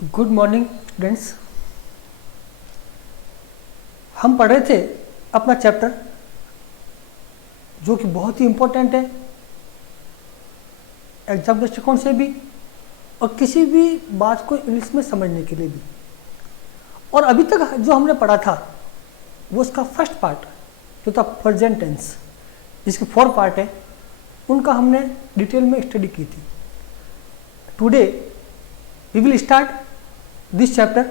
Good morning students. हम पढ़ रहे थे अपना चैप्टर जो कि बहुत ही इम्पोर्टेंट है एग्जाम दृष्टिकोण से भी और किसी भी बात को इंग्लिश में समझने के लिए भी। और अभी तक जो हमने पढ़ा था वो उसका फर्स्ट पार्ट जो था प्रेजेंट टेंस, जिसके 4 पार्ट है, उनका हमने डिटेल में स्टडी की थी। Today we will start this chapter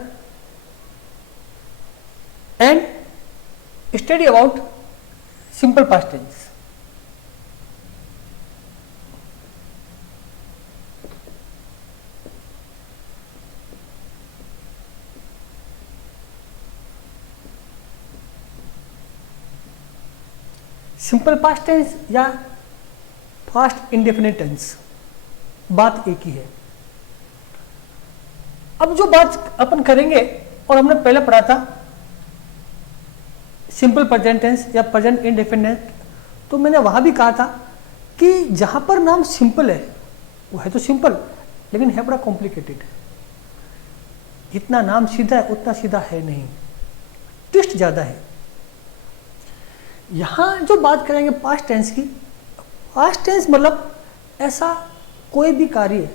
and study about simple past tense. Simple past tense या फास्ट इंडेफिनिट टेंस बात एक ही है। अब जो बात अपन करेंगे, और हमने पहले पढ़ा था सिंपल प्रेजेंट टेंस या प्रेजेंट इंडेफिनिट, तो मैंने वहां भी कहा था कि जहां पर नाम सिंपल है वो है तो सिंपल, लेकिन है बड़ा कॉम्प्लिकेटेड। जितना नाम सीधा है उतना सीधा है नहीं, ट्विस्ट ज्यादा है। यहां जो बात करेंगे पास्ट टेंस की, पास्ट टेंस मतलब ऐसा कोई भी कार्य,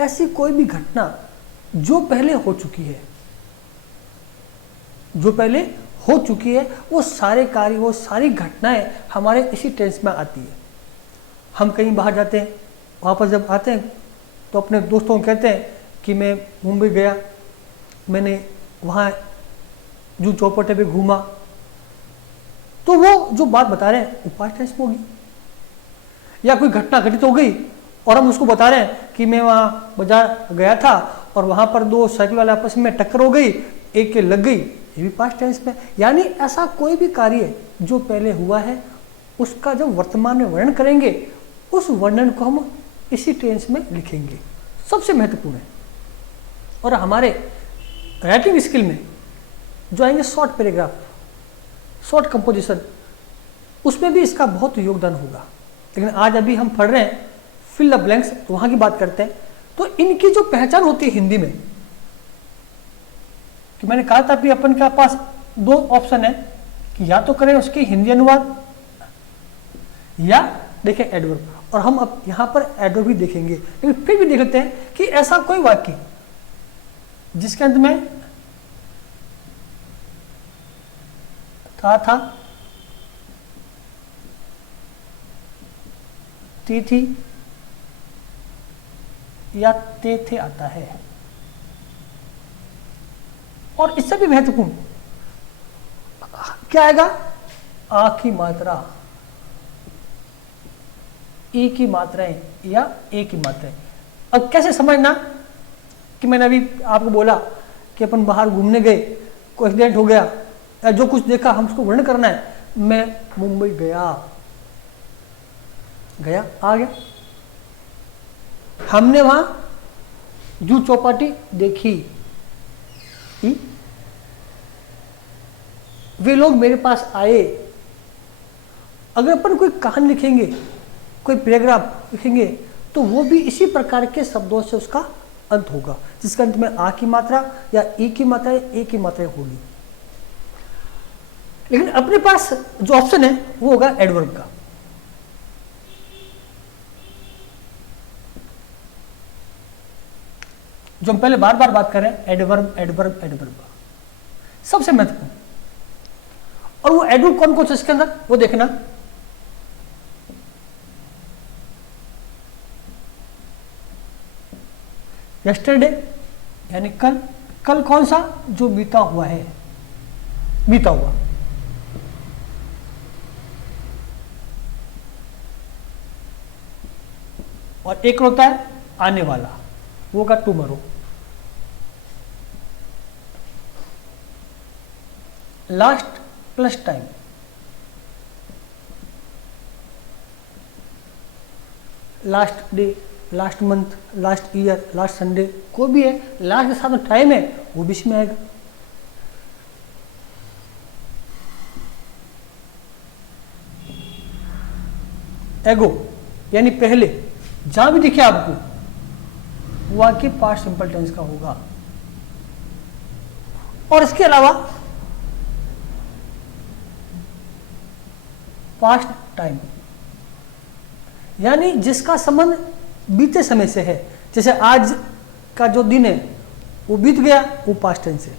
ऐसी कोई भी घटना जो पहले हो चुकी है, जो पहले हो चुकी है, वो सारे कार्य, वो सारी घटनाएं हमारे इसी टेंस में आती है। हम कहीं बाहर जाते हैं, वापस जब आते हैं तो अपने दोस्तों को कहते हैं कि मैं मुंबई गया, मैंने वहाँ जूहू चौपाटी पे घूमा, तो वो जो बात बता रहे हैं वो पास्ट टेंस में होगी। या कोई घटना घटित हो गई और हम उसको बता रहे हैं कि मैं वहाँ बाजार गया था और वहाँ पर 2 साइकिल वाले आपस में टक्कर हो गई, एक के लग गई, ये भी पास्ट टेंस में। यानी ऐसा कोई भी कार्य जो पहले हुआ है उसका जब वर्तमान में वर्णन करेंगे, उस वर्णन को हम इसी टेंस में लिखेंगे। सबसे महत्वपूर्ण है। और हमारे राइटिंग स्किल में जो आएंगे शॉर्ट पैराग्राफ, शॉर्ट कंपोजिशन, उसमें भी इसका बहुत योगदान होगा। लेकिन आज अभी हम पढ़ रहे हैं फिल द ब्लैंक्स, वहाँ की बात करते हैं। तो इनकी जो पहचान होती है हिंदी में, कि मैंने कहा था कि अपन के पास 2 ऑप्शन है कि या तो करें उसकी हिंदी अनुवाद या देखें एडवर्ब, और हम अब यहां पर एडवर्ब भी देखेंगे। लेकिन फिर भी देख लेते हैं कि ऐसा कोई वाक्य जिसके अंत में था, थी या थे आता है। और इससे भी महत्वपूर्ण क्या आएगा? आ की मात्रा, ई की मात्राएं या ए की मात्राएं। अब कैसे समझना कि मैंने अभी आपको बोला कि अपन बाहर घूमने गए, कोई एक्सीडेंट हो गया या जो कुछ देखा हम उसको वर्णन करना है। मैं मुंबई गया आ गया, हमने वहां जूहू चौपाटी देखी, वे लोग मेरे पास आए। अगर अपन कोई कहानी लिखेंगे, कोई पैराग्राफ लिखेंगे, तो वो भी इसी प्रकार के शब्दों से उसका अंत होगा, जिसके अंत में आ की मात्रा या ई की मात्रा या ए की मात्रा होगी। लेकिन अपने पास जो ऑप्शन है वो होगा एडवर्ब का। जो हम पहले बार बार बात करें, एडवर्ब एडवर्ब एडवर्ब, सबसे महत्वपूर्ण। और वो एडवर्ब कौन कौन सा इसके अंदर वो देखना। यस्टरडे यानी कल, कल कौन सा? जो बीता हुआ है, बीता हुआ। और एक होता है आने वाला, वो का tomorrow. Last plus time, last day, last month, last year, last Sunday, कोई भी है, लास्ट के साथ में टाइम है वो भी इसमें आएगा। एगो यानी पहले, जहां भी दिखे आपको वो आपके पास्ट सिंपल टेंस का होगा। और इसके अलावा पास्ट टाइम, यानी जिसका संबंध बीते समय से है। जैसे आज का जो दिन है वो बीत गया, वो पास्ट टेंस है।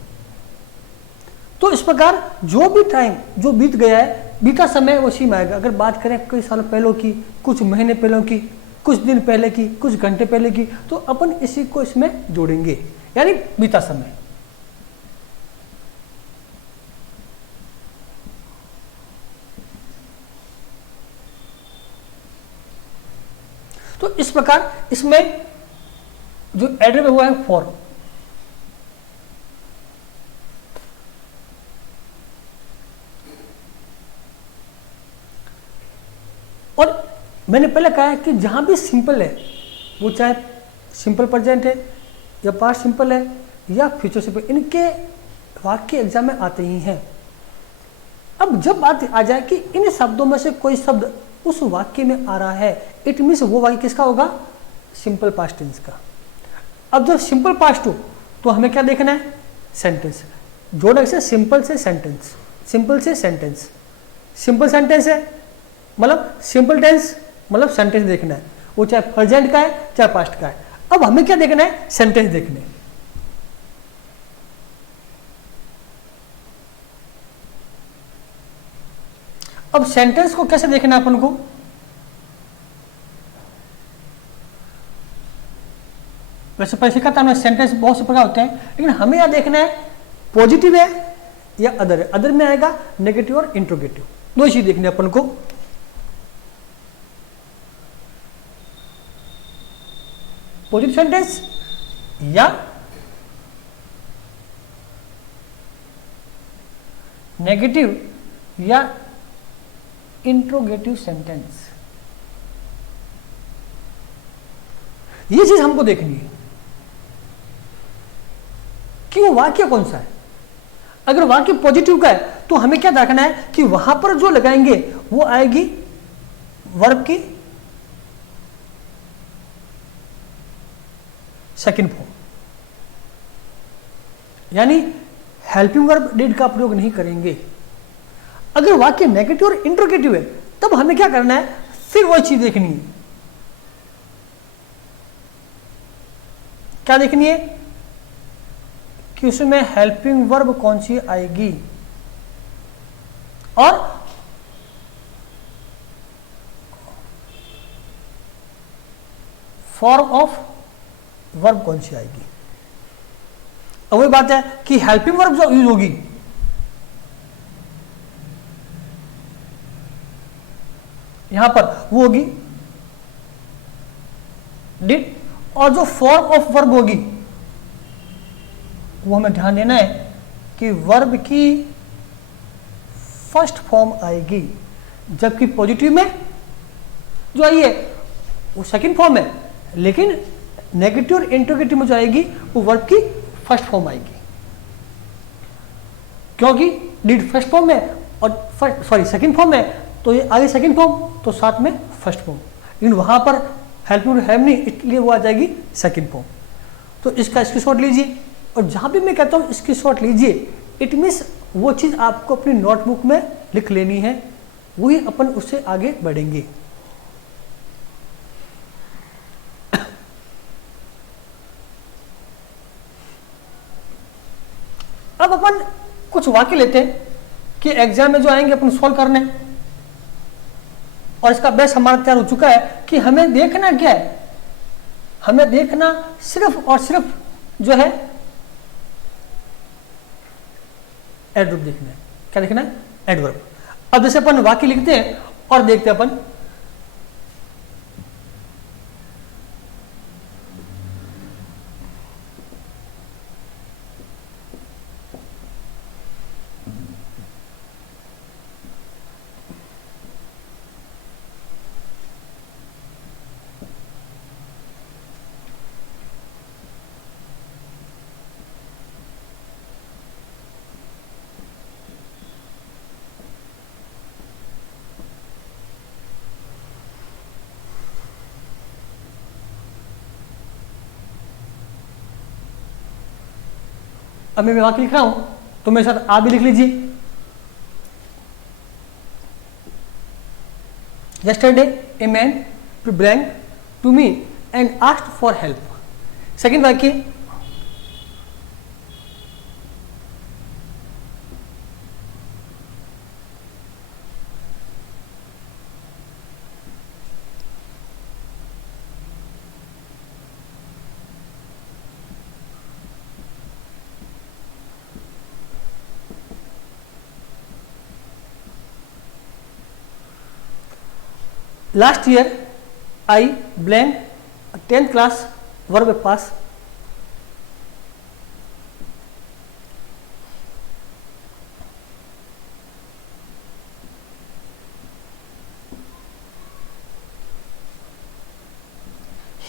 तो इस प्रकार जो भी टाइम जो बीत गया है, बीता समय उसी में आएगा। अगर बात करें कई साल पहले की, कुछ महीने पहले की, कुछ दिन पहले की, कुछ घंटे पहले की, तो अपन इसी को इसमें जोड़ेंगे, यानी बीता समय। तो इस प्रकार इसमें जो एडवर्ब हुआ है फॉर, और मैंने पहले कहा है कि जहां भी सिंपल है, वो चाहे सिंपल प्रेजेंट है या पास्ट सिंपल है या फ्यूचर सिंपल, इनके वाक्य एग्जाम में आते ही हैं। अब जब बात आ जाए कि इन शब्दों में से कोई शब्द उस वाक्य में आ रहा है, इट मीन्स वो वाक्य किसका होगा? सिंपल पास्ट टेंस का। अब जब सिंपल पास्ट हो तो हमें क्या देखना है? सेंटेंस। जोड़ से सिंपल से सेंटेंस, सिंपल से सेंटेंस। सिंपल सेंटेंस है मतलब सिंपल टेंस, मतलब सेंटेंस देखना है, वो चाहे प्रेजेंट का है चाहे पास्ट का है। अब हमें क्या देखना है? सेंटेंस देखने। अब सेंटेंस को कैसे देखना है अपन को? वैसे पहले सीखा था हमने, सेंटेंस बहुत से प्रकार होते हैं, लेकिन हमें यह देखना है पॉजिटिव है या अदर है। अदर में आएगा नेगेटिव और इंट्रोगेटिव, दो चीज देखने अपन को। पॉजिटिव सेंटेंस या नेगेटिव या इंट्रोगेटिव सेंटेंस, ये चीज हमको देखनी है कि वो वाक्य कौन सा है। अगर वाक्य पॉजिटिव का है तो हमें क्या देखना है कि वहां पर जो लगाएंगे वो आएगी वर्ब की सेकंड फॉर्म, यानी हेल्पिंग वर्ब डिड का प्रयोग नहीं करेंगे। अगर वाक्य नेगेटिव और इंट्रोगेटिव है तब हमें क्या करना है? फिर वही चीज देखनी है। क्या देखनी है? कि उसमें हेल्पिंग वर्ब कौन सी आएगी और फॉर्म ऑफ वर्ब कौन सी आएगी। अब वही बात है कि हेल्पिंग वर्ब जो यूज होगी यहां पर वो होगी डिड, और जो फॉर्म ऑफ वर्ब होगी वो हमें ध्यान देना है कि वर्ब की फर्स्ट फॉर्म आएगी, जबकि पॉजिटिव में जो आई है वो सेकंड फॉर्म है, लेकिन नेगेटिव और इंट्रोगेटिव में जो आएगी वो वर्ब की फर्स्ट फॉर्म आएगी, क्योंकि डिड फर्स्ट फॉर्म है और सेकंड फॉर्म है, तो ये आगे सेकंड फॉर्म तो साथ में फर्स्ट फॉर्म, लेकिन वहां पर हेल्पिंग हैव नहीं, इसलिए वो आ जाएगी सेकंड फॉर्म। तो इसका स्क्रीनशॉट लीजिए, और जहां भी मैं कहता हूं स्क्रीनशॉट लीजिए, इट मीन्स वो चीज आपको अपनी नोटबुक में लिख लेनी है, वही अपन उससे आगे बढ़ेंगे। अब अपन कुछ वाक्य लेते हैं कि एग्जाम में जो आएंगे अपन सॉल्व करने, और इसका बेस हमारा तैयार हो चुका है कि हमें देखना क्या है? हमें देखना सिर्फ और सिर्फ जो है एडवर्ब देखना है। क्या देखना है? एडवर्ब। अब जैसे अपन वाक्य लिखते हैं और देखते हैं अपन, अब मैं वाक्य लिख रहा हूं तो मेरे साथ आप भी लिख लीजिए। Yesterday a man blank to me and asked for help. Second वाक्य, last year I blank 10th class verb pass.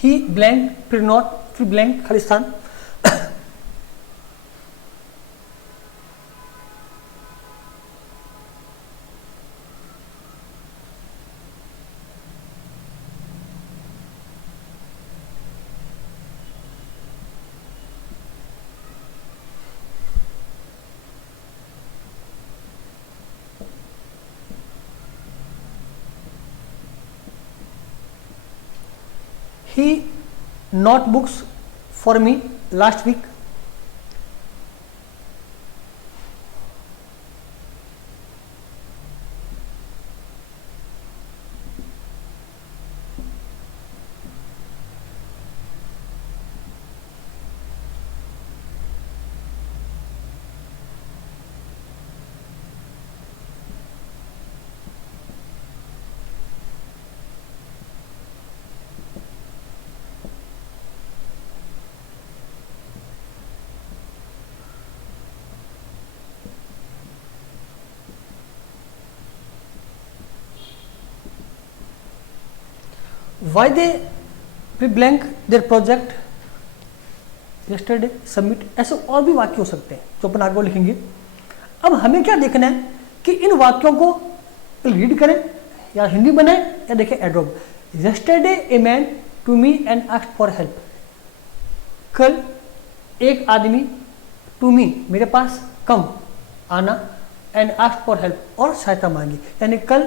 He blank फिर not फिर blank Khalistan. He not books for me last week. Why they blank their project yesterday submit। ऐसे और भी वाक्य हो सकते हैं जो अपन आगे लिखेंगे। अब हमें क्या देखना है कि इन वाक्यों को रीड करें या हिंदी बनाएं या देखें adverb. yesterday a man to me and asked for help। कल एक आदमी to me मेरे पास कम आना and asked for help और सहायता मांगी, यानी कल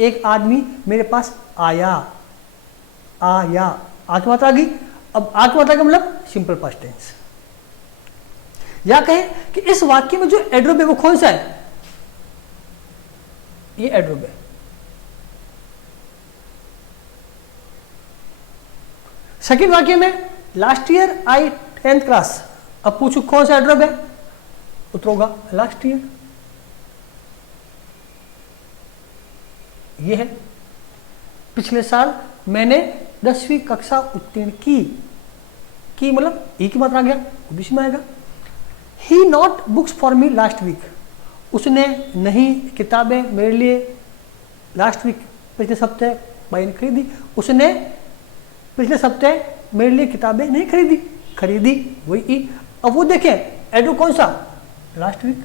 एक आदमी मेरे पास आया। आया आत्म मात्रा आ गई। अब आत्म मात्रा का मतलब सिंपल पास्ट टेंस। या कहें कि इस वाक्य में जो एडवर्ब है वो कौन सा है, ये एडवर्ब है। सेकेंड वाक्य में last year I 10th class. अब पूछू कौन सा एडवर्ब है, उत्तर होगा लास्ट ईयर। ये है पिछले साल मैंने 10वीं कक्षा उत्तीर्ण की मतलब ई की मात्रा आ गया, उसी में आएगा। He not books for me last week. उसने नहीं किताबें मेरे लिए लास्ट वीक पिछले सप्ताह भाई ने खरीदी। उसने पिछले सप्ताह मेरे लिए किताबें नहीं खरीदी वही ई। अब वो देखें एडवर्ब कौन सा, लास्ट वीक।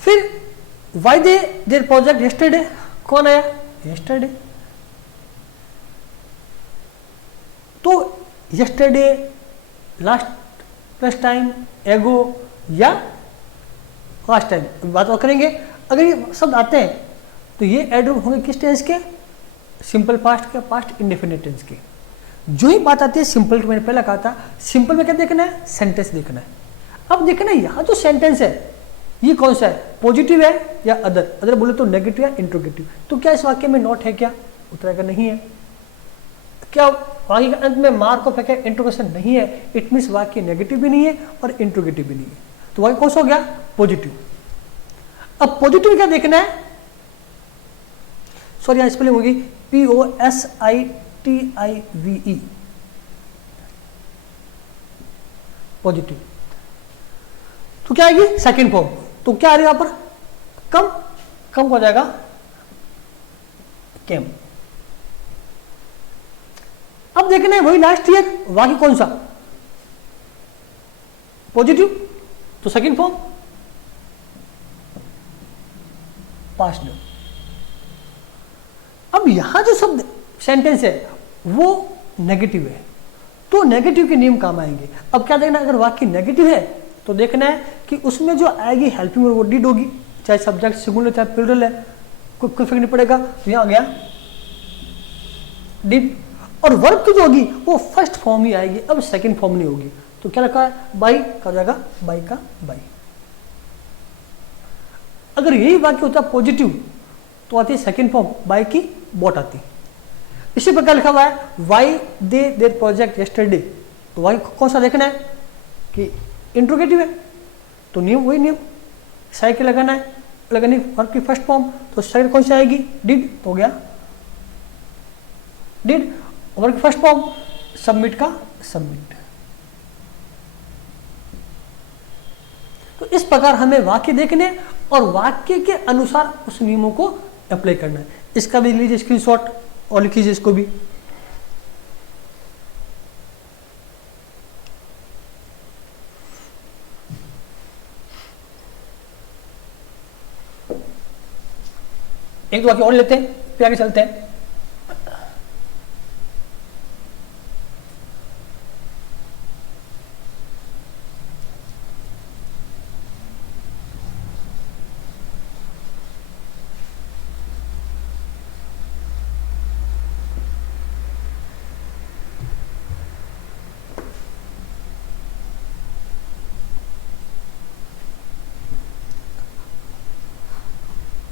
फिर why they there project yesterday, कौन आया, yesterday। तो yesterday, लास्ट प्लस टाइम, एगो या लास्ट टाइम बात और करेंगे। अगर ये शब्द आते हैं तो ये एडवर्ब होंगे किस टेंस के, सिंपल पास्ट के, पास्ट इंडेफिनिट टेंस के। जो ही बात आती है सिंपल की, मैंने पहले कहा था सिंपल में क्या देखना है, सेंटेंस देखना है। अब देखना है यहाँ जो सेंटेंस है ये कौन सा है, पॉजिटिव है या अदर बोले तो नेगेटिव या इंट्रोगेटिव। तो क्या इस वाक्य में नॉट है, क्या उत्तर का नहीं है। क्या वाक्य के अंत में मार्क ऑफ है, इंट्रोगेशन नहीं है। इट मीन्स वाक्य नेगेटिव भी नहीं है और इंट्रोगेटिव भी नहीं है। तो वाक्य कौन सा हो गया, पॉजिटिव। अब पॉजिटिव क्या देखना है, सॉरी यहाँ स्पेलिंग होगी POSITIVE, पॉजिटिव। तो क्या आएगी, सेकेंड फॉर्म। तो क्या आ रहा है यहां पर, कम हो जाएगा केम। अब देखना है वही लास्ट ईयर, वाक्य कौन सा, पॉजिटिव, तो सेकेंड फॉर्म पास्ट। अब यहां जो शब्द सेंटेंस है वो नेगेटिव है, तो नेगेटिव के नियम काम आएंगे। अब क्या देखना, अगर वाक्य नेगेटिव है तो देखना है कि उसमें जो आएगी हेल्पिंग वर्ब वो डिड होगी, चाहे सब्जेक्ट सिंगुलर चाहे प्लूरल है, कोई फर्क नहीं पड़ेगा। तो यहाँ आ गया डिड, और वर्ब की जो होगी वो फर्स्ट फॉर्म ही आएगी, अब सेकंड फॉर्म नहीं होगी। तो क्या रखा है, बाई का जाएगा बाई का बाई। अगर यही वाक्य होता है पॉजिटिव तो आती है सेकंड फॉर्म बाई की बॉट आती। इसी प्रकार लिखा हुआ है why they there project yesterday, तो वाई कौन सा देखना है कि इंट्रोगेटिव है, तो नियम वही नियम साइकिल लगाना है, लगानी वर्ब की फर्स्ट फॉर्म, तो साइड कौन सी आएगी डिड, तो हो गया डिड। वर्ब की फर्स्ट फॉर्म सबमिट का सबमिट। तो इस प्रकार हमें वाक्य देखने और वाक्य के अनुसार उस नियमों को अप्लाई करना है। इसका भी लीजिए स्क्रीनशॉट और लिख लीजिए इसको भी। एक दो वाक्य और लेते हैं फिर आगे चलते हैं।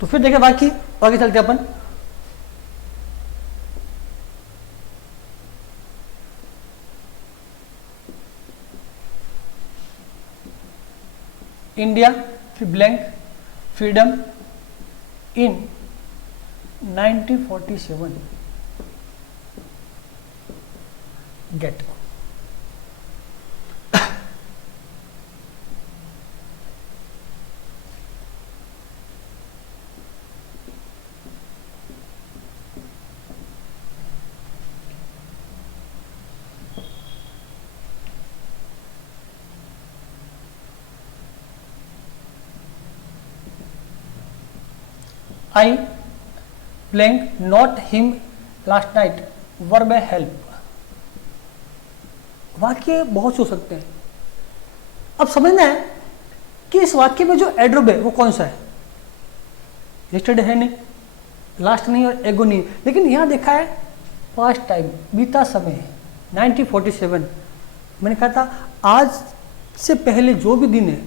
तो फिर देखें बाकी आगे चलते अपन। इंडिया फिर blank freedom in 1947 get. I blank not him last night verb है help। वाक्य बहुत से हो सकते हैं। अब समझना है कि इस वाक्य में जो एडवर्ब है वो कौन सा है। yesterday है नहीं, लास्ट नहीं और एगो नहीं, लेकिन यहाँ देखा है पास्ट टाइम बीता समय 1947। मैंने कहा था आज से पहले जो भी दिन है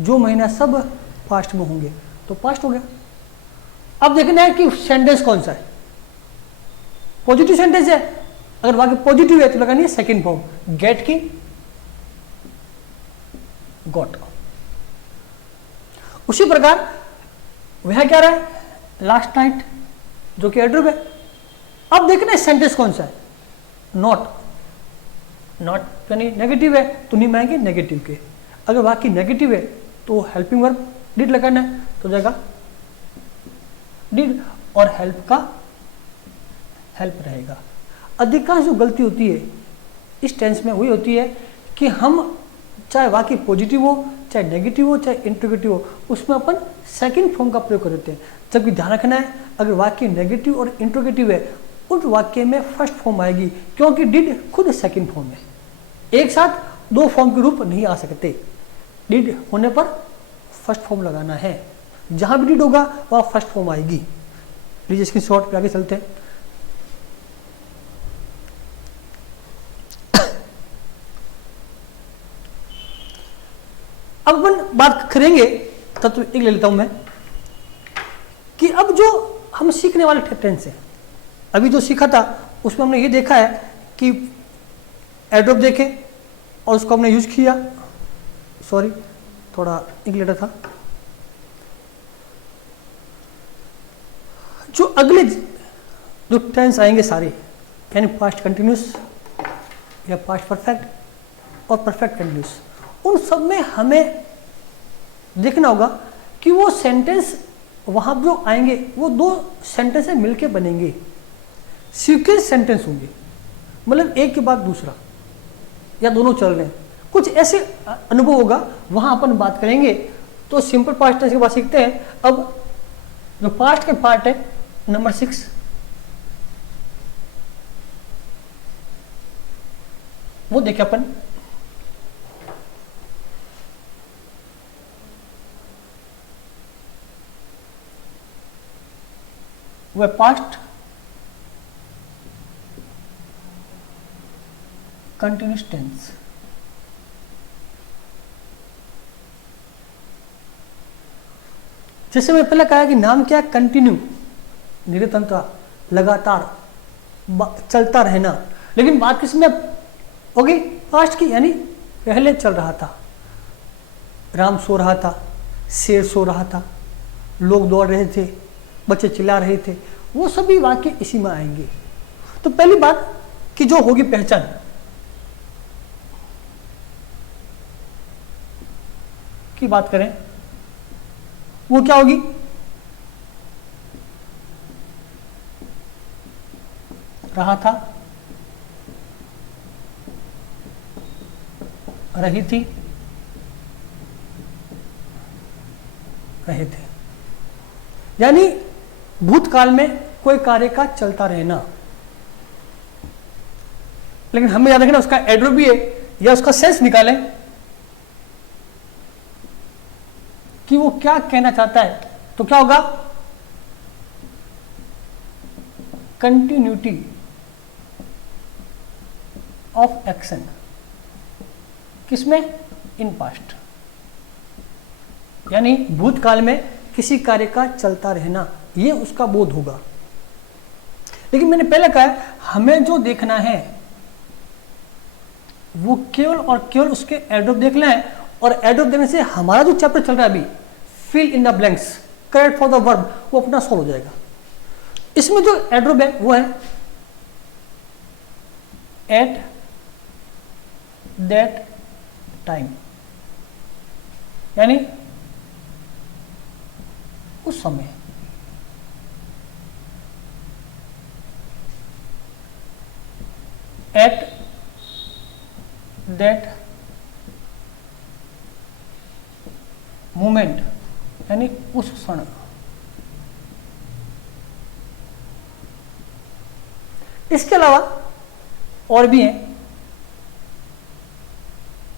जो महीना सब पास्ट में होंगे, तो पास्ट हो गया। अब देखना है कि सेंटेंस कौन सा है। पॉजिटिव सेंटेंस है, अगर वाक्य पॉजिटिव है तो लगानी है सेकंड फॉर्म गेट की गॉट। उसी प्रकार वह क्या रहा है लास्ट नाइट जो कि एडवर्ब है। अब देखना है सेंटेंस कौन सा है। नॉट, नॉट यानी नेगेटिव है तो नहीं आएंगे नेगेटिव के। अगर वाक्य नेगेटिव है तो हेल्पिंग वर्ब डिड लगाना है, तो जाएगा डिड और हेल्प का हेल्प रहेगा। अधिकांश जो गलती होती है इस टेंस में वही होती है कि हम चाहे वाक्य पॉजिटिव हो चाहे नेगेटिव हो चाहे इंट्रोगेटिव हो उसमें अपन सेकंड फॉर्म का प्रयोग कर देते हैं। जबकि ध्यान रखना है अगर वाक्य नेगेटिव और इंट्रोगेटिव है उस वाक्य में फर्स्ट फॉर्म आएगी, क्योंकि डिड खुद सेकंड फॉर्म है। एक साथ दो फॉर्म के रूप नहीं आ सकते। डिड होने पर फर्स्ट फॉर्म लगाना है, जहां भी डिड होगा वहां फर्स्ट फॉर्म आएगी। लीजिए इसकी शॉर्ट पे आगे चलते हैं। अब अपन बात करेंगे तत्व एक ले लेता हूं मैं कि अब जो हम सीखने वाले टेंस है, अभी जो सीखा था उसमें हमने ये देखा है कि एडवर्ब देखे और उसको हमने यूज किया। सॉरी थोड़ा एक लेटर था। जो अगले जो टेंस आएंगे सारे यानी पास्ट कंटिन्यूस या पास्ट परफेक्ट और परफेक्ट कंटिन्यूस, उन सब में हमें देखना होगा कि वो सेंटेंस वहां जो आएंगे वो दो सेंटेंस मिलके बनेंगे, सीक्वेंस सेंटेंस होंगे, मतलब एक के बाद दूसरा या दोनों चल रहे हैं। कुछ ऐसे अनुभव होगा वहां अपन बात करेंगे। तो सिंपल पास्ट टेंस के बाद सीखते हैं। अब जो पास्ट के पार्ट है नंबर 6 वो देखें अपन। वह पास्ट कंटिन्यूस टेंस। जैसे मैं पहले कहा कि नाम क्या है, कंटिन्यू, निरंतरता, लगातार चलता रहना। लेकिन बात किसमें होगी, पास्ट की, यानी पहले चल रहा था, राम सो रहा था, शेर सो रहा था, लोग दौड़ रहे थे, बच्चे चिल्ला रहे थे, वो सभी वाक्य इसी में आएंगे। तो पहली बात कि जो होगी पहचान, की बात करें, वो क्या होगी, रहा था, रही थी, रहे थे। यानी भूतकाल में कोई कार्य का चलता रहना। लेकिन हमें याद रखना उसका एड्वर्ब भी है, या उसका सेंस निकालें कि वो क्या कहना चाहता है। तो क्या होगा, कंटिन्यूटी ऑफ एक्शन, किसमें, इन पास्ट, यानी भूतकाल में किसी कार्य का चलता रहना, ये उसका बोध होगा। लेकिन मैंने पहले कहा हमें जो देखना है वो केवल और केवल उसके एडवर्ब देखना है, और एडवर्ब देने से हमारा जो चैप्टर चल रहा है अभी, fill in the blanks, correct for the verb, वो अपना सॉल्व हो जाएगा। इसमें जो एडवर्ब है वो है एट दैट टाइम, यानी उस समय, एट दैट मोमेंट, यानी उस क्षण। इसके अलावा और भी हैं,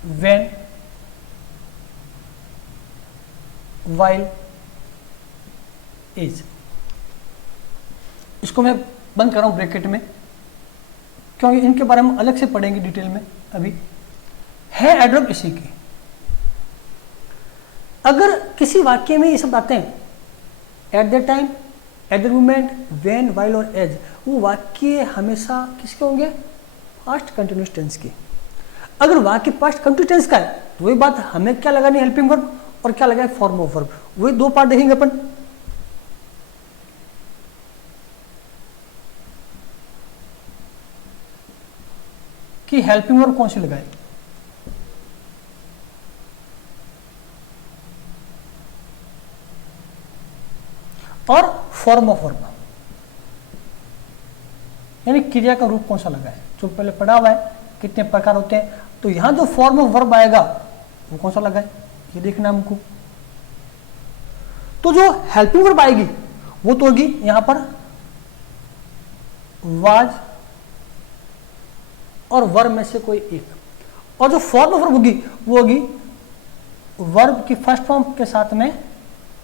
व्हेन, व्हाइल, इज। इसको मैं बंद कर रहा हूं ब्रैकेट में, क्योंकि इनके बारे में अलग से पढ़ेंगे डिटेल में। अभी है एडवर्ब इसी की। अगर किसी वाक्य में ये सब आते हैं, at the time, at the moment, when, while और एज, वो वाक्य हमेशा किसके होंगे, पास्ट कंटिन्यूस टेंस के। अगर वाक्य पास्ट कंटिन्यूस टेंस का है तो वही बात, हमें क्या लगानी है, हेल्पिंग वर्ब, और क्या लगा है, फॉर्म ऑफ वर्ब। वही दो पार्ट देखेंगे अपन। कि हेल्पिंग वर्ब कौन सी लगाए, और फॉर्म ऑफ वर्ब, यानी क्रिया का रूप कौन सा लगा है। जो पहले पढ़ा हुआ है कितने प्रकार होते हैं, तो यहां जो फॉर्म ऑफ वर्ब आएगा वो कौन सा लगा है, ये देखना हमको। तो जो हेल्पिंग वर्ब आएगी वो तो होगी यहां पर वाज और वर्ब में से कोई एक, और जो फॉर्म ऑफ वर्ब होगी वो होगी वर्ब की फर्स्ट फॉर्म के साथ में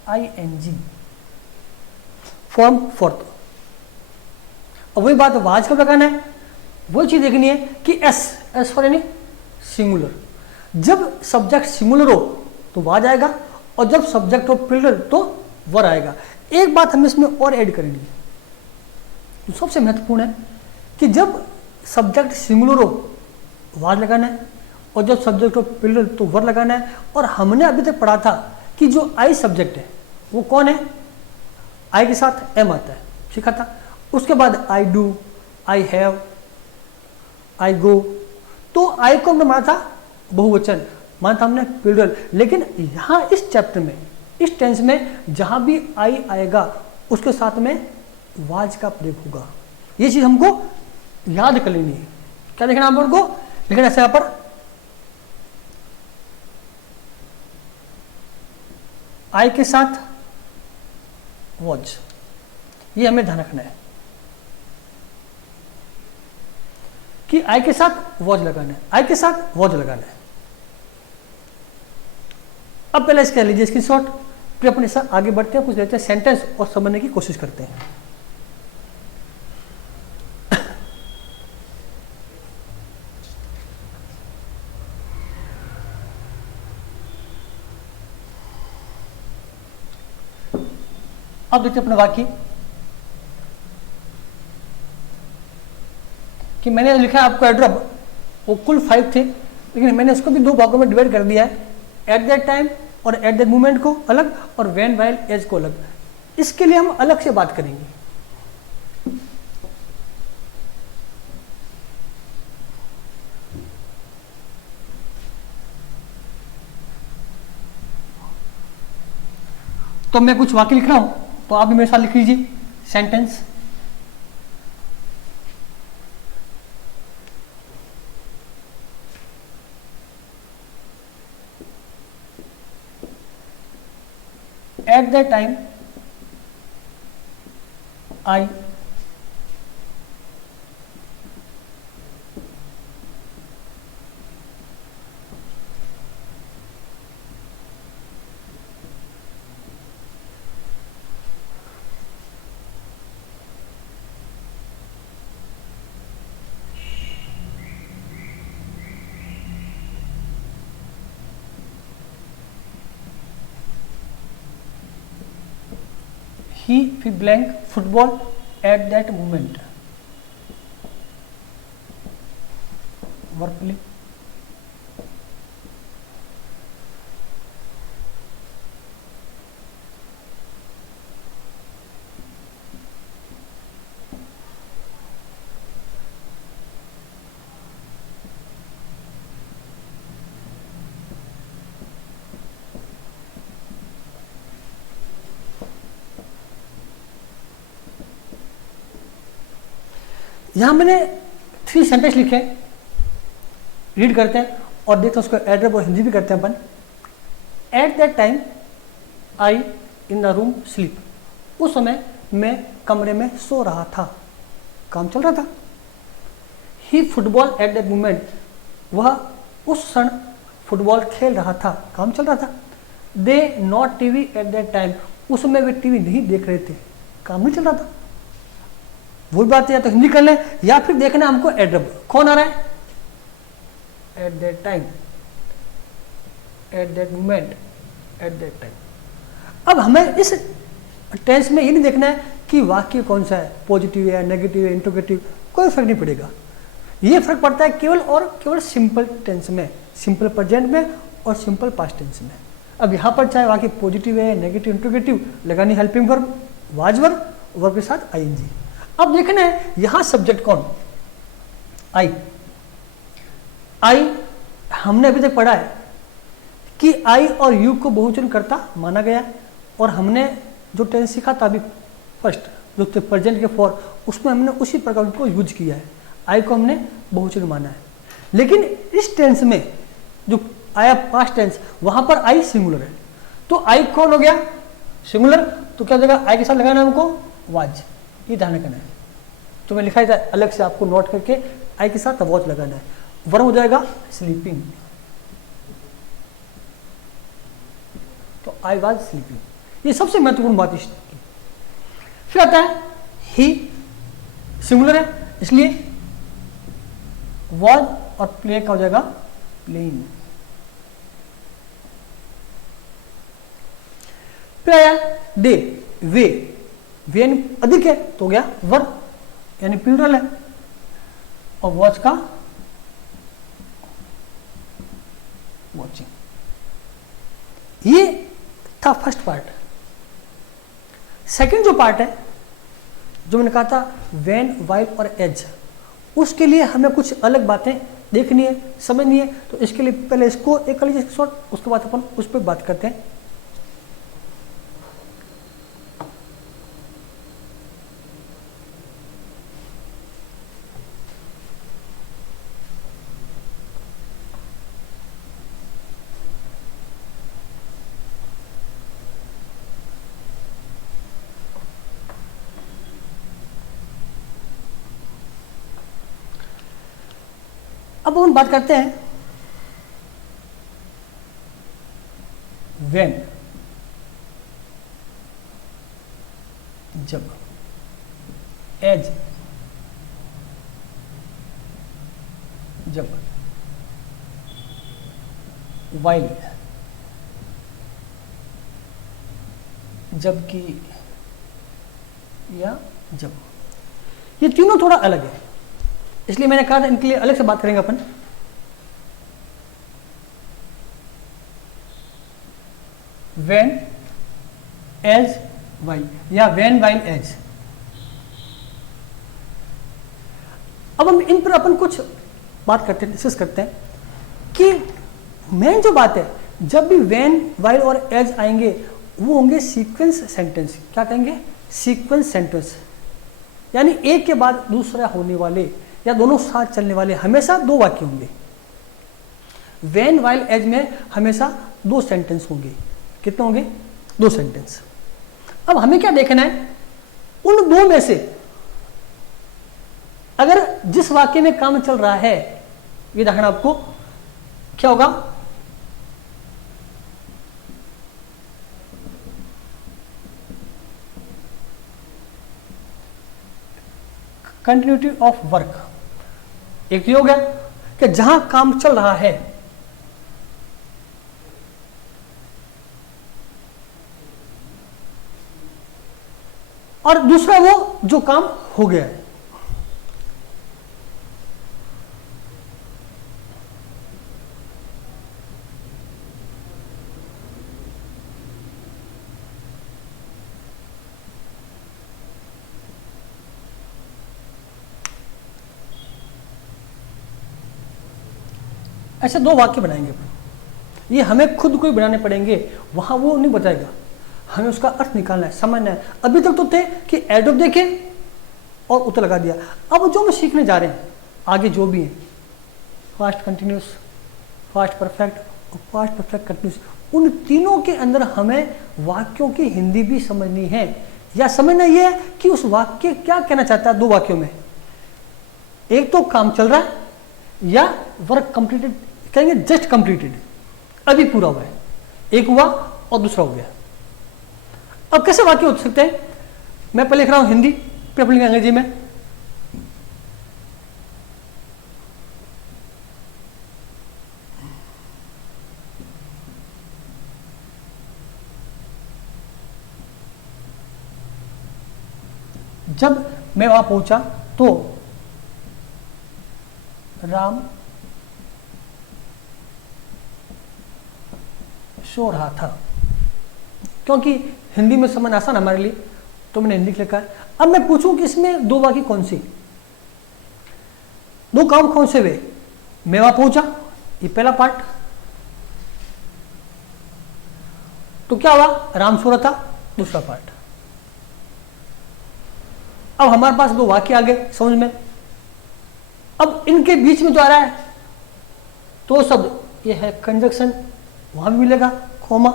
आईएनजी, फॉर्म फोर्थ। अब वही बात वाज कब लगाना है, वही चीज देखनी है कि एस फॉर यानी सिंगुलर। जब सब्जेक्ट सिंगुलर हो तो वाज आएगा, और जब सब्जेक्ट हो प्लूरल तो वर आएगा। एक बात हमें इसमें और ऐड करनी है, तो सबसे महत्वपूर्ण है कि जब सब्जेक्ट सिंगुलर हो वाज लगाना है, और जब सब्जेक्ट हो प्लूरल तो वर लगाना है। और हमने अभी तक पढ़ा था कि जो आई सब्जेक्ट है वो कौन है, आई के साथ एम आता है, सीखा था। उसके बाद आई डू, आई हैव, आई गो। तो आई को हमने माना था बहुवचन, माना था हमने प्लूरल। लेकिन यहां इस चैप्टर में, इस टेंस में जहां भी आई आएगा उसके साथ में वाज का प्रयोग होगा। ये चीज हमको याद कर लेनी है। क्या देखना आप को, लेकिन ऐसे यहां पर आई के साथ वॉज, ये हमें ध्यान रखना है। कि आई के साथ वॉच लगाना है, आई के साथ वॉच लगाना है। अब पहले इसका लीजिए स्क्रीनशॉट, फिर अपने साथ आगे बढ़ते हैं, कुछ लेते हैं सेंटेंस और समझने की कोशिश करते हैं। अब देखते हैं अपना वाक्य कि मैंने लिखा है आपको एडवर्ब, वो कुल 5 थे, लेकिन मैंने उसको भी 2 भागों में डिवाइड कर दिया है, एट दैट टाइम और एट दैट मोमेंट को अलग और व्हेन व्हाइल एज को अलग। इसके लिए हम अलग से बात करेंगे। तो मैं कुछ वाक्य लिख रहा हूं, तो आप भी मेरे साथ लिख लीजिए sentence. Eight that time I he blank football at that moment। Work play. यहां मैंने 3 सेंटेंस लिखे, रीड करते हैं और देखते हैं उसको एडवर्ब और हिंदी भी करते हैं अपन। At that time I in the room sleep, उस समय मैं कमरे में सो रहा था, काम चल रहा था। ही फुटबॉल एट दैट मोमेंट, वह उस क्षण फुटबॉल खेल रहा था, काम चल रहा था। They not TV at that time, उस समय वे टीवी नहीं देख रहे थे, काम नहीं चल रहा था। वही बात है, या तो हिंदी कर लें या फिर देखना हमको एडवर्ब कौन आ रहा है, eight that time, at that moment, eight that time. अब हमें इस टेंस में ये नहीं देखना है कि वाक्य कौन सा है, पॉजिटिव है, नेगेटिव है, इंट्रोगेटिव, कोई फर्क नहीं पड़ेगा। ये फर्क पड़ता है केवल और केवल सिंपल टेंस में, सिंपल प्रेजेंट में और सिंपल पास्ट टेंस में। अब यहाँ पर चाहे वाक्य पॉजिटिव है, नेगेटिव, इंट्रोगेटिव, लगानी helping verb, was verb, verb के साथ आईएनजी। अब देखना है यहां सब्जेक्ट कौन, आई। आई हमने अभी तक पढ़ा है कि आई और यू को बहुवचन कर्ता माना गया, और हमने जो टेंस सीखा था अभी फर्स्ट जो थे प्रेजेंट के फॉर, उसमें हमने उसी प्रकार को यूज किया है, आई को हमने बहुवचन माना है। लेकिन इस टेंस में जो आया पास्ट टेंस, वहां पर आई सिंगुलर है, तो आई कौन हो गया, सिंगुलर, तो क्या जगह आई के साथ लगाना हमको वाज, ये ध्यान रखना है। तो मैं लिखा था अलग से आपको नोट करके, आई के साथ वॉच लगाना है, वर्ब हो जाएगा स्लीपिंग, तो आई वाज स्लीपिंग, ये सबसे महत्वपूर्ण बात इसकी। फिर आता है ही, सिंगुलर है इसलिए वॉज और प्ले का हो जाएगा प्लेइंग। फिर आया डे, वे, वे अधिक है तो हो गया वर्ब यानी प्लूरल है, और वॉच का वॉचिंग। ये था फर्स्ट पार्ट। सेकंड जो पार्ट है, जो मैंने कहा था व्हेन, व्हाइल और एज, उसके लिए हमें कुछ अलग बातें देखनी है, समझनी है। तो इसके लिए पहले इसको एक कर लीजिए शॉर्ट, उसके बाद अपन उस पर बात करते हैं। अब हम बात करते हैं व्हेन, जब, एज, जब, वाइल, जबकि या जब। ये तीनों थोड़ा अलग है, इसलिए मैंने कहा था इनके लिए अलग से बात करेंगे अपन। व्हेन, एज, वाइल या व्हेन, वाइल, एज। अब हम इन पर अपन कुछ बात करते हैं, डिस्कस करते हैं कि मेन जो बात है, जब भी व्हेन, वाइल और एज आएंगे वो होंगे सीक्वेंस सेंटेंस। क्या कहेंगे? सीक्वेंस सेंटेंस, यानी एक के बाद दूसरा होने वाले या दोनों साथ चलने वाले हमेशा दो वाक्य होंगे। व्हेन, वाइल, एज में हमेशा दो सेंटेंस होंगे। कितने होंगे? दो सेंटेंस। अब हमें क्या देखना है, उन दो में से अगर जिस वाक्य में काम चल रहा है, ये देखना आपको क्या होगा, कंटिन्यूटी ऑफ वर्क। एक तो हो गया कि जहां काम चल रहा है, और दूसरा वो जो काम हो गया है। ऐसे दो वाक्य बनाएंगे अपन। ये हमें खुद को ही बनाने पड़ेंगे, वहां वो नहीं बताएगा, हमें उसका अर्थ निकालना है, समझना है। अभी तक तो थे कि एडवर्ब देखे और उत्तर लगा दिया। अब जो हम सीखने जा रहे हैं आगे जो भी है, फास्ट कंटिन्यूस, फास्ट परफेक्ट और फास्ट परफेक्ट कंटिन्यूस, उन तीनों के अंदर हमें वाक्यों की हिंदी भी समझनी है, या समझना यह है कि उस वाक्य क्या कहना चाहता है। दो वाक्यों में एक तो काम चल रहा है या वर्क कंप्लीटेड, कहेंगे जस्ट कंप्लीटेड, अभी पूरा हुआ है, एक हुआ और दूसरा हो गया। अब कैसे वाक्य हो सकते हैं? मैं पहले लिख रहा हूं हिंदी, फिर लिखेंगे अंग्रेजी में। जब मैं वहां पहुंचा तो राम सो रहा था। क्योंकि हिंदी में समझ आसान हमारे लिए, तो मैंने हिंदी लिखा है। अब मैं पूछूं कि इसमें दो वाक्य कौन सी, दो काम कौन से हुए? मैं वहां पहुंचा, ये पहला पार्ट, तो क्या हुआ? राम सो रहा था, दूसरा पार्ट। अब हमारे पास दो वाक्य आ गए समझ में। अब इनके बीच में जो आ रहा है तो शब्द, ये है कंजक्शन, वहां भी मिलेगा कोमा।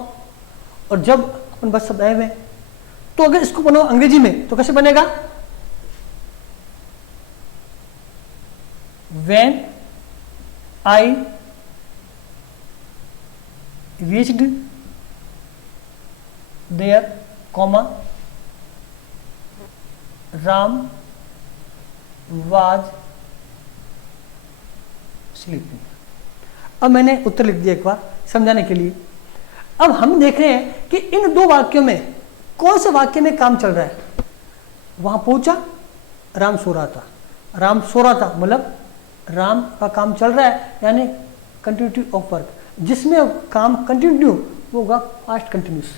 और जब अपन बस शब्द आए हुए, तो अगर इसको बनाओ अंग्रेजी में तो कैसे बनेगा? When I reached there, comma, Ram was sleeping। अब मैंने उत्तर लिख दिया एक बार समझाने के लिए। अब हम देख रहे हैं कि इन दो वाक्यों में कौन से वाक्य में काम चल रहा है। वहां पहुंचा, राम सो रहा था। राम सो रहा था मतलब राम का काम चल रहा है, यानी कंटिन्यूटी ऑफ वर्क। जिसमें काम कंटिन्यू वो होगा पास्ट कंटिन्यूस।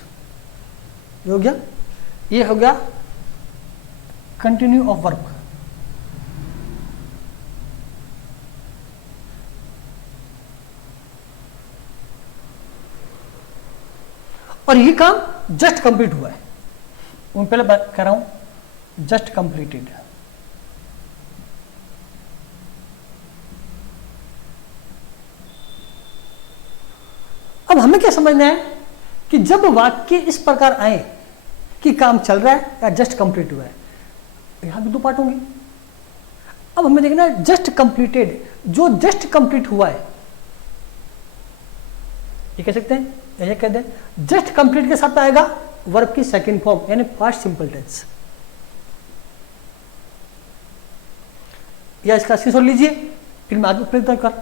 हो गया, ये हो गया कंटिन्यू ऑफ वर्क। और ये काम जस्ट कंप्लीट हुआ है। मैं पहले बात कर रहा हूं जस्ट कंप्लीटेड। अब हमें क्या समझना है कि जब वाक्य इस प्रकार आए कि काम चल रहा है या जस्ट कंप्लीट हुआ है, यहां भी दो पार्ट होंगे। अब हमें देखना है जस्ट कंप्लीटेड, जो जस्ट कंप्लीट हुआ है, ये कह सकते हैं, ये कह दें जस्ट कंप्लीट के साथ आएगा वर्ब की सेकंड फॉर्म यानी पास्ट सिंपल टेंस। या इसका स्क्रीनशॉट लीजिए, फिर मैं आगे फिर कर।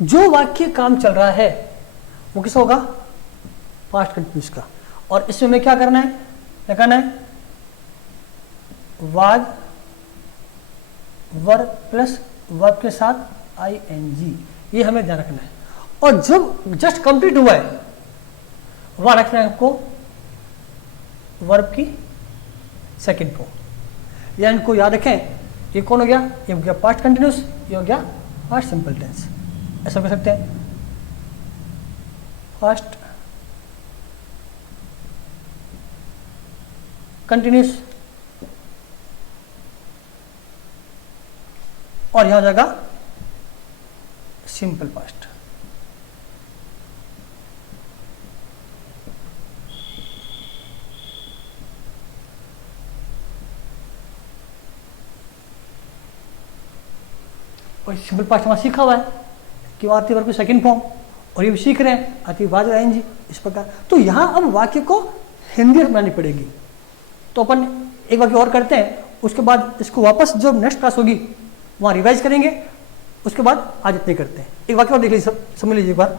जो वाक्य काम चल रहा है वो किस होगा, पास्ट कंटिन्यूस का। और इसमें हमें क्या करना है, लगाना है वाज वर्ब प्लस वर्ब के साथ ing, ये हमें ध्यान रखना है। और जब जस्ट कंप्लीट हुआ है वहां रखना है आपको वर्ब की सेकंड फॉर्म। या इनको याद रखें, ये कौन हो गया, ये हो गया पास्ट कंटिन्यूस, ये हो गया पास्ट सिंपल टेंस। ऐसा कर सकते हैं पास्ट कंटिन्यूस और यहां हो जाएगा सिंपल पास्ट। और सिंपल पास्ट हमारा सीखा हुआ है कि वो आती वर्ब की सेकंड फॉर्म, और ये भी सीख रहे हैं आती वाज आएंगी इस प्रकार। तो यहां अब वाक्य को हिंदी में बनानी पड़ेगी। तो अपन एक वाक्य और करते हैं, उसके बाद इसको वापस जो नेक्स्ट क्लास होगी वहां रिवाइज करेंगे, उसके बाद आज इतने करते हैं। एक वाक्य और देख लीजिए, समझ लीजिए एक बार।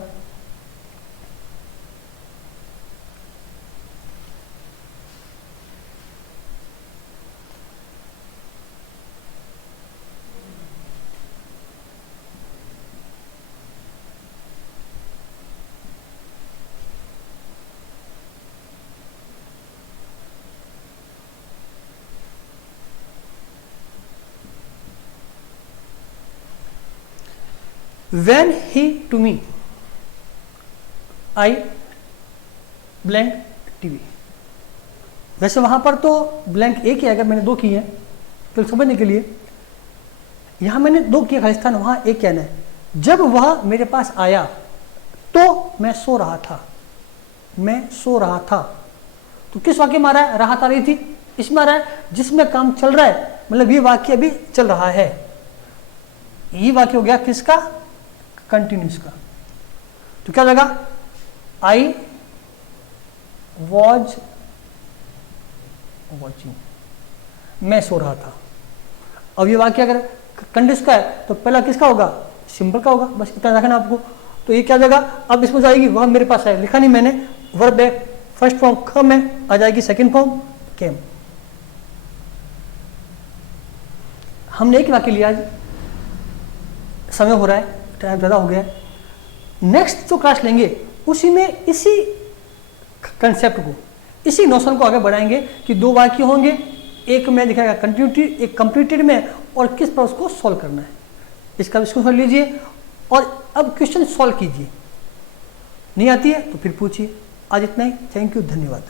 When he to me, I blank TV। वैसे वहां पर तो ब्लैंक एक ही आएगा, मैंने दो किए हैं तो समझने के लिए। यहां मैंने दो किए खालिस्तान, वहां एक कहना है। जब वह मेरे पास आया तो मैं सो रहा था, मैं सो रहा था। तो किस वाक्य में आ रहा है, राहत आ रही थी, इसमें आ रहा है जिसमें काम चल रहा है, मतलब ये वाक्य अभी चल रहा है। ये वाक्य हो गया किसका, कंटिन्यूस का। तो क्या लगा, आई वॉज वॉचिंग, मैं सो रहा था। अब ये वाक्य अगर कंटिन्यूस का है तो पहला किसका होगा, सिंपल का होगा, बस इतना रखना आपको। तो ये क्या जगह, अब इसमें जाएगी वह मेरे पास है, लिखा नहीं मैंने, वर्ब है फर्स्ट फॉर्म कम है, आ जाएगी सेकंड फॉर्म केम। हमने एक वाक्य लिया, आज समय हो रहा है, टाइम ज़्यादा हो गया। नेक्स्ट जो क्लास लेंगे उसी में इसी कंसेप्ट को, इसी नोशन को आगे बढ़ाएंगे कि दो वाक्य होंगे, एक में दिखाएगा कंटिन्यूटी, एक कंप्लीटेड में, और किस पर उसको सॉल्व करना है। इसका इसको समझ लीजिए और अब क्वेश्चन सॉल्व कीजिए। नहीं आती है तो फिर पूछिए। आज इतना ही, थैंक यू, धन्यवाद।